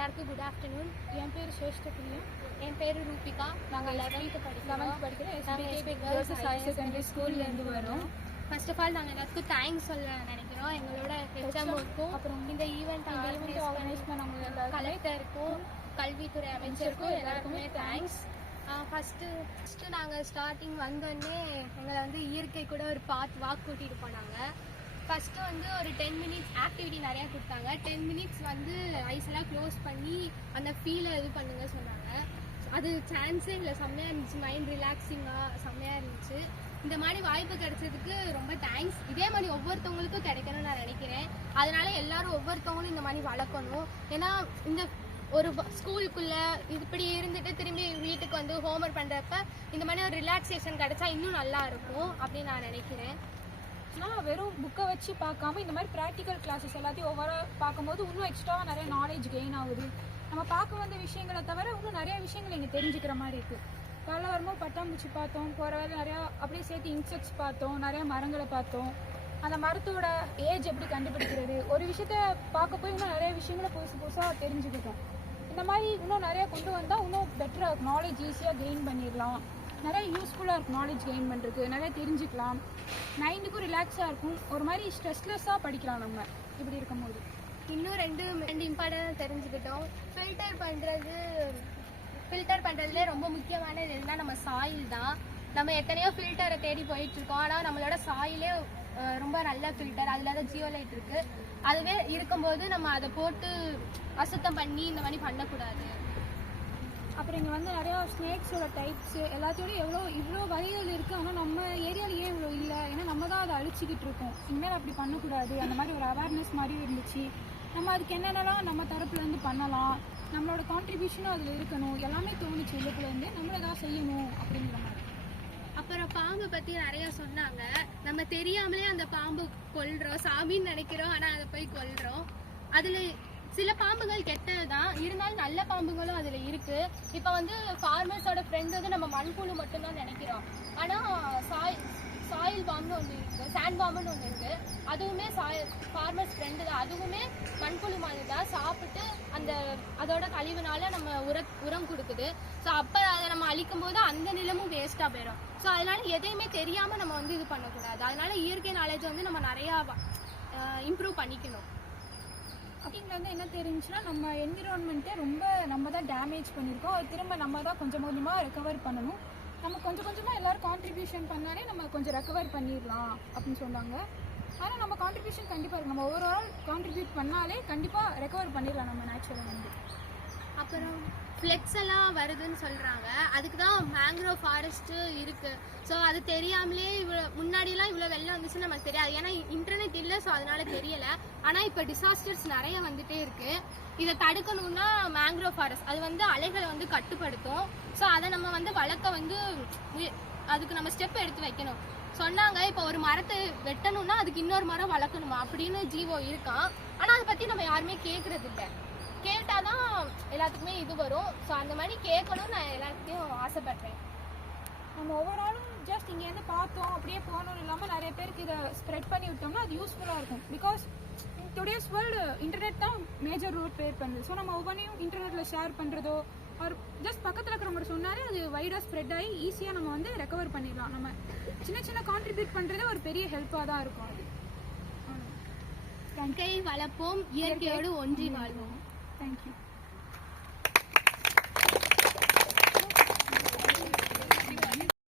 எல்லாருக்கும் good afternoon என் பேர் சேஷ்டபிரியா என் பேர் ரூபிகா. நாங்கள் லெவன்த்து படிக்கிறோம். Girls ஹையர் செகண்டரி ஸ்கூல்லேருந்து வரோம். ஃபர்ஸ்ட் ஆஃப் ஆல் நாங்கள் எல்லாத்துக்கும் தேங்க்ஸ் சொல்ல நினைக்கிறோம். எங்களோட ஹெச்எம்முக்கும் அப்புறம் இந்த ஈவெண்ட் ஆர்கனைஸ் எல்லாருக்கும் கலெக்டருக்கும் கல்வித்துறை அமைச்சருக்கும் எல்லாருக்குமே தேங்க்ஸ் ஃபஸ்ட்டு ஃபஸ்ட்டு நாங்கள் ஸ்டார்டிங் வந்தோடனே எங்களை வந்து இயற்கை கூட ஒரு பாத் வாக் கூட்டிகிட்டு போனாங்க. ஃபஸ்ட்டு வந்து ஒரு டென் மினிட்ஸ் ஆக்டிவிட்டி நிறையா கொடுத்தாங்க. டென் மினிட்ஸ் வந்து ஐஸ் எல்லாம் க்ளோஸ் பண்ணி அந்த ஃபீலை இது பண்ணுங்க சொன்னாங்க. அது சான்ஸே இல்லை. செம்மையாக இருந்துச்சு. மைண்ட் ரிலாக்ஸிங்காக செம்மையாக இருந்துச்சு. இந்த மாதிரி வாய்ப்பு கிடைச்சதுக்கு ரொம்ப தேங்க்ஸ் இதே மாதிரி ஒவ்வொருத்தவங்களுக்கும் கிடைக்கணும்னு நான் நினைக்கிறேன். அதனால எல்லாரும் ஒவ்வொருத்தவங்களும் இந்த மாதிரி வளர்க்கணும். ஏன்னா இந்த ஒரு ஸ்கூலுக்குள்ள இப்படி இருந்துட்டு திரும்பி வீட்டுக்கு வந்து ஹோம்ஒர்க் பண்ணுறப்ப இந்த மாதிரி ஒரு ரிலாக்ஸேஷன் கிடைச்சா இன்னும் நல்லா இருக்கும் அப்படின்னு நான் நினைக்கிறேன். ஆனால் வெறும் புக்கை வச்சு பார்க்காம இந்த மாதிரி ப்ராக்டிக்கல் கிளாஸஸ் எல்லாத்தையும் ஒவ்வொரு பார்க்கும்போது இன்னும் எக்ஸ்ட்ராவாக நிறைய நாலேஜ் கெயின் ஆகுது. நம்ம பார்க்க வந்த விஷயங்களை தவிர இன்னும் நிறைய விஷயங்கள் இங்கே தெரிஞ்சுக்கிற மாதிரி இருக்குது காலைல வரும்போது பட்டாம்பூச்சி பார்த்தோம் போகிற வேலை நிறையா அப்படியே சேர்த்து இன்செக்ட்ஸ் பார்த்தோம் நிறைய மரங்களை பார்த்தோம். அந்த மரத்தோட ஏஜ் எப்படி கண்டுபிடிக்கிறது? ஒரு விஷயத்த பார்க்க போய் இன்னும் நிறைய விஷயங்களை புதுசு புதுசாக தெரிஞ்சுக்கிட்டோம். இந்த மாதிரி இன்னும் நிறைய கொண்டு வந்தால் இன்னும் பெட்டராக இருக்கும் நாலேஜ் ஈஸியாக கெயின் பண்ணிடலாம். நிறைய யூஸ்ஃபுல்லாக இருக்கும் நாலேஜ் கெயின் பண்ணுறதுக்கு நிறைய தெரிஞ்சுக்கலாம். மைண்டுக்கும் ரிலாக்ஸாக இருக்கும். ஒரு மாதிரி ஸ்ட்ரெஸ்லெஸ்ஸாக படிக்கலாம் நம்ம. இப்படி இருக்கும்போது. இன்னும் ரெண்டு ரெண்டு இம்பார்ட்டன்ட் தெரிஞ்சுக்கிட்டோம். ஃபில்டர் பண்ணுறது ஃபில்டர் பண்ணுறதுல ரொம்ப முக்கியமானது என்ன நம்ம சாயில் தான். நம்ம எத்தனையோ ஃபில்டரை தேடி போயிட்டுருக்கோம். ஆனால் நம்மளோட சாயிலே ரொம்ப நல்ல ஃபில்டர் அதில் தான் ஜியோலைட் இருக்குது அதுவே இருக்கும்போது நம்ம அதை போட்டு அசுத்தம் பண்ணி இந்த மாதிரி பண்ணக்கூடாது. அப்புறம் இங்கே வந்து நிறையா ஸ்னேக்ஸோட டைப்ஸு எல்லாத்தையோடய எவ்வளோ இவ்வளோ வகைகள் இருக்குது ஆனால் நம்ம ஏரியாவில் ஏன் இவ்வளோ இல்லை? ஏன்னா நம்ம தான் அதை அழிச்சிக்கிட்டு இருக்கோம். இனிமேல் அப்படி பண்ணக்கூடாது. அந்த மாதிரி ஒரு அவேர்னஸ் மாதிரி இருந்துச்சு. நம்ம அதுக்கு என்னென்னலாம் நம்ம தரப்புலேருந்து பண்ணலாம்? நம்மளோட கான்ட்ரிபியூஷனும் அதில் இருக்கணும். எல்லாமே தோணுச்சு. உள்ளுக்குள்ளேருந்து நம்மளை தான் செய்யணும் அப்படிங்கிற மாதிரி. அப்புறம் பாம்பு பற்றி நிறைய சொன்னாங்க. நம்ம தெரியாமலே அந்த பாம்பு கொல்றோம். சாமின்னு நினைக்கிறோம். ஆனால் அதை போய் கொல்றோம். அதில் சில பாம்புகள் கெட்டது தான் இருந்தாலும் நல்ல பாம்புகளும் அதுல இருக்கு. இப்ப வந்து ஃபார்மர்ஸோட ஃப்ரெண்ட் வந்து நம்ம மண்புழு மட்டும்தான் நினைக்கிறோம். ஆனா சாய் சாயில் பாம்புன்னு ஒன்று இருக்கு. சாண்ட் பாம்புன்னு ஒன்று இருக்கு. அதுவுமே சாயில் ஃபார்மர்ஸ் ஃப்ரெண்டு தான். அதுவுமே மண்புழு மாதிரி தான் சாப்பிட்டு அந்த அதோட கழிவுனால நம்ம உர உரம் கொடுக்குது. ஸோ அப்போ அதை நம்ம அழிக்கும் போது அந்த நிலமும் வேஸ்ட்டாக போயிடும் ஸோ அதனால எதையுமே தெரியாமல் நம்ம வந்து இது பண்ணக்கூடாது. அதனால இயற்கை நாலேஜ் வந்து நம்ம நிறையா இம்ப்ரூவ் பண்ணிக்கணும். குக்கிங்லேருந்து என்ன தெரிஞ்சுன்னா நம்ம என்விரான்மெண்ட்டே ரொம்ப நம்ம தான் டேமேஜ் பண்ணியிருக்கோம். அது திரும்ப நம்ம தான் கொஞ்சம் கொஞ்சமாக ரெக்கவர் பண்ணணும். நம்ம கொஞ்சம் கொஞ்சமாக எல்லாரும் கான்ட்ரிபியூஷன் பண்ணாலே நம்ம கொஞ்சம் ரெக்கவர் பண்ணிடலாம் அப்படின்னு சொன்னாங்க. ஆனால் நம்ம கான்ட்ரிபியூஷன் கண்டிப்பாக இருக்கு. நம்ம ஓவரால் கான்ட்ரிபியூட் பண்ணாலே கண்டிப்பாக ரெக்கவர் பண்ணிடலாம் நம்ம நேச்சுரல் வந்து. அப்புறம் ஃப்ளெக்ஸ் எல்லாம் வருதுன்னு சொல்கிறாங்க அதுக்கு தான் மேங்க்ரோவ் ஃபாரஸ்ட்டு இருக்குது ஸோ அது தெரியாமலே இவ்வளோ முன்னாடிலாம் இவ்வளோ வெள்ளம் வந்துச்சுன்னு நமக்கு தெரியாது. ஏன்னா இன்டர்நெட் இல்லை ஸோ அதனால தெரியலை. ஆனால் இப்போ டிசாஸ்டர்ஸ் நிறைய வந்துட்டே இருக்குது இதை தடுக்கணும்னா மேங்க்ரோவ் ஃபாரஸ்ட் அது வந்து அலைகளை வந்து கட்டுப்படுத்தும். ஸோ அதை நம்ம வந்து வளர்க்க வந்து அதுக்கு நம்ம ஸ்டெப் எடுத்து வைக்கணும். சொன்னாங்க இப்போ ஒரு மரத்தை வெட்டணும்னா அதுக்கு இன்னொரு மரம் வளர்க்கணுமா? அப்படின்னு ஜீவோ இருக்கான். ஆனால் அதை பற்றி நம்ம யாருமே கேட்குறது இல்லை கேட்டாதான் எல்லாத்துக்குமே இது வரும். ஸோ அந்த மாதிரி கேட்கணும்னு நான் எல்லாத்தையும் ஆசைப்படுறேன். நம்ம ஓவராலும் ஜஸ்ட் இங்கேருந்து பார்த்தோம் அப்படியே போகணும்னு இல்லாமல் நிறைய பேருக்கு இதை ஸ்ப்ரெட் பண்ணி விட்டோம்னா அது யூஸ்ஃபுல்லாக இருக்கும். பிகாஸ் டுடேஸ் வேர்ல்டு இன்டர்நெட் தான் மேஜர் ரோல் ப்ளே பண்ணுது. ஸோ நம்ம ஒவ்வொன்றையும் இன்டர்நெட்டில் ஷேர் பண்ணுறதோ ஒரு ஜஸ்ட் பக்கத்தில் இருக்கிறவங்க சொன்னாலே அது வைடாக ஸ்ப்ரெட் ஆகி ஈஸியாக நம்ம வந்து ரெக்கவர் பண்ணிடலாம். நம்ம சின்ன சின்ன கான்ட்ரிபியூட் பண்ணுறதே ஒரு பெரிய ஹெல்ப்பாக தான் இருக்கும். அது கை வளர்ப்போம் இயற்கையோடு ஒன்றி வாழ்வோம். Thank you.